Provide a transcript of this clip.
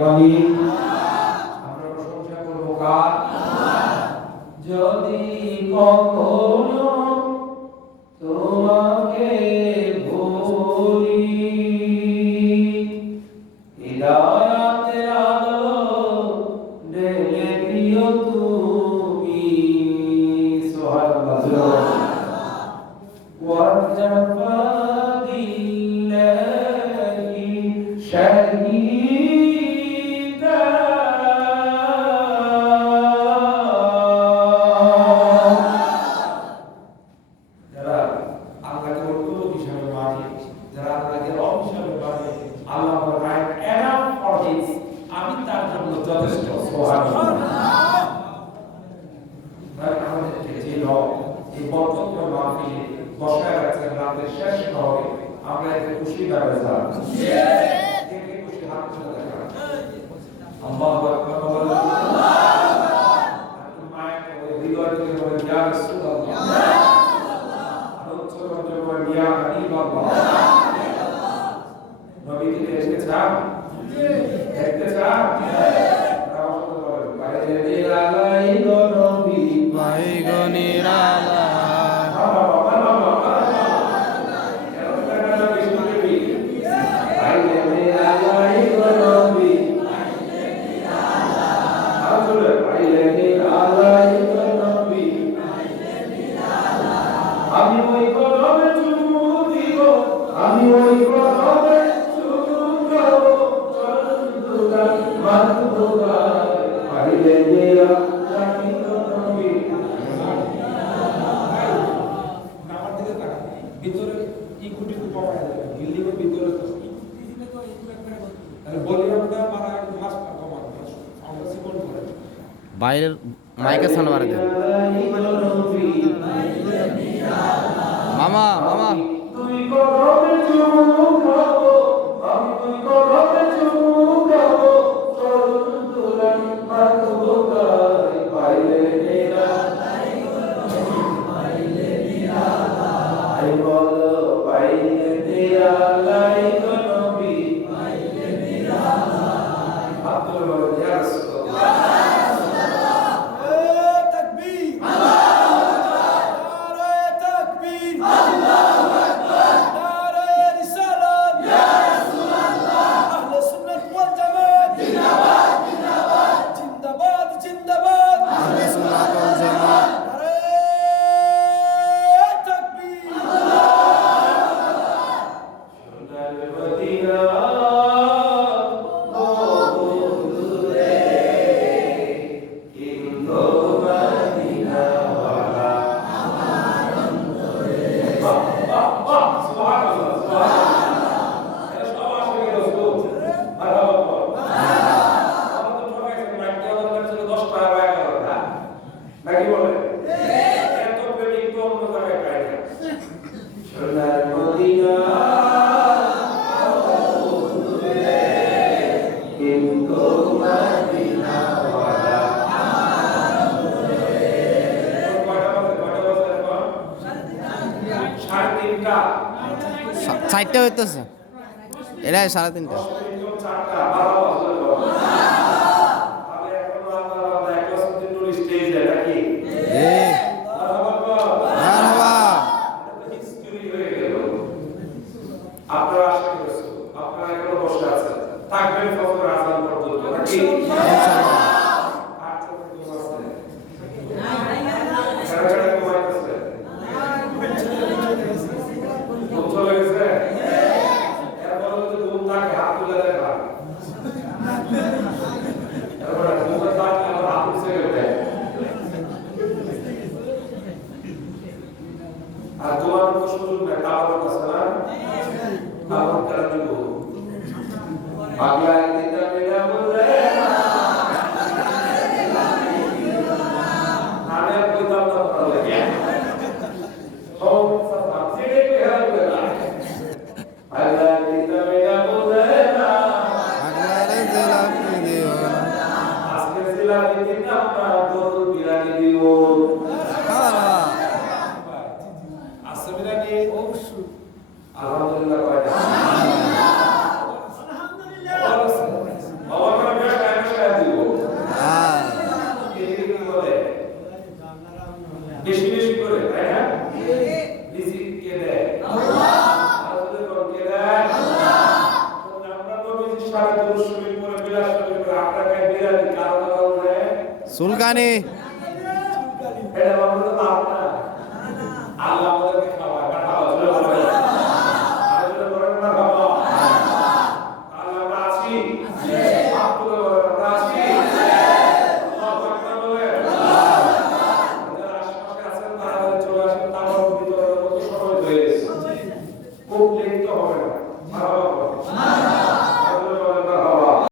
মালিক? আমরা প্রশংসা করব কার? যদি কখনো তোমাকে ভুলি, হৃদয়াতে আলো ঢেলে দিও তুমি। সুবহানাল্লাহ। ওয়াজফা বিল্লাহি শাহীদা, যারা আল্লাহকে অত্যন্ত হিসাবে মানে, যারা আল্লাহকে রব হিসাবে মানে, আল্লাহ বলেন এনাফ ফর হিজ, আমি তার জন্য যথেষ্ট। সুবহানাল্লাহ। তাই আমাদেরকে যে রব এই বরকতময় মাহফিলে বসায় রাখছেন, রাতের শেষ হবে, আমরা এতে খুশি হবে স্যার। কে কে খুশি হাত তুলে দেখান। আল্লাহু আকবার। আপনি মায়ের ওই হৃদয় থেকে বলেন ইয়া রাসূলুল্লাহ, আর উচ্চতর থেকে বলেন ইয়া হাবিবাল্লাহ। নবীকে দেখতে চান? দেখতে চান? বাইরে নিরালাই গো নবী, মাই গো নিরালা, আমি ওই কলমে চুমু দিব, আমি ওই কলমে চুমু দেব, চন্দ্রা মাতুবা পাইলে দেয়া জানি তো নবী। আমার দিকে তাকা, ভিতরে ইকুটি পাওয়া যায়, বিল্ডিং এর ভিতরে তো তাহলে ভলিউমটা মারা মাস কমানো, আমরা সিম্পল করে বাইরের মাইকের সামনে মারা দেন। মামা মামা তুই কলমে চুমু খাবো, আমি তুই কলমে চুমু খাবো, চন্দ্রা মাতুবা পাইলে দেয়া আই বলো পাইলে দেয়া লাই গো নবী, পাইলে দেয়া আব্দুল বলেন ইয়া রাসূলুল্লাহ। চারটা হইতেছে, এরা 3:30। আপনারা আশা করছি আপনারা এখনো বসে আছেন, থাকবেন ফজর আযান পর্যন্ত নাকি? আর তোমার তো সুযোগ নেই, তাও আছে না? তাও তারা দিব পাগলা দিতা মেরা বলে আমি কইতাম না ভালো লাগে ও সব ছেড়ে বের হয়ে গেল। পাগলা দিতা মেরা বলে না আগলারে জেলাপি দিও না, আজকে জিলাপি দিতাম না, দোল বিরানি দিও। আছে বিরানি অবশ্যই আলহামদুলিল্লাহ কয়টা? আলহামদুলিল্লাহ। বাবা বেশি করে, তাই না? রিজিক কে দেয়? আল্লাহ। তাহলে কে দেয়? আল্লাহ। আমরা নবীজির সাথে দরুদ শরীফ পড়ে বিলাস করে আপনাকে বিরানি কারণ বলে সুলকানি এটা আমাদের তো লাভ না। আল্লাহ আমাদেরকে খাওয়ায়, খাওয়ায়